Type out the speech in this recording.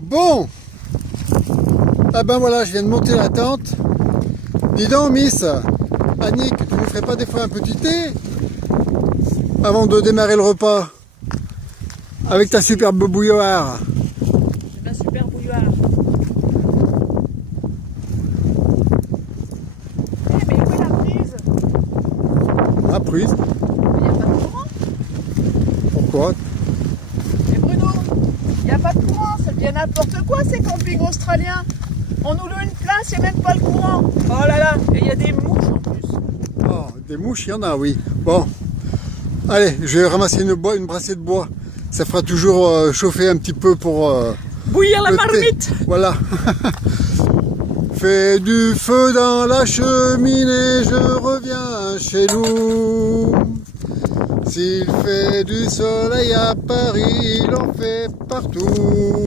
Bon, ah ben voilà, je viens de monter la tente. Dis donc, Miss Annick, tu ne ferais pas des fois un petit thé avant de démarrer le repas avec ta superbe bouilloire? C'est ma super bouilloire. Eh, mais où est la prise? La prise. Il n'y a pas de courant. Pourquoi? Mais Bruno, il n'y a pas de courant, c'est bien n'importe quoi ces campings australiens. On nous loue une place, il n'y a même pas le courant. Oh là là, et il y a des mouches en plus. Oh, des mouches, il y en a, oui. Bon, allez, je vais ramasser une brassée de bois. Ça fera toujours chauffer un petit peu pour... Bouillir la le thé. marmite. Voilà. Fais du feu dans la cheminée, je reviens chez nous. S'il fait du soleil à Paris, il en fait partout.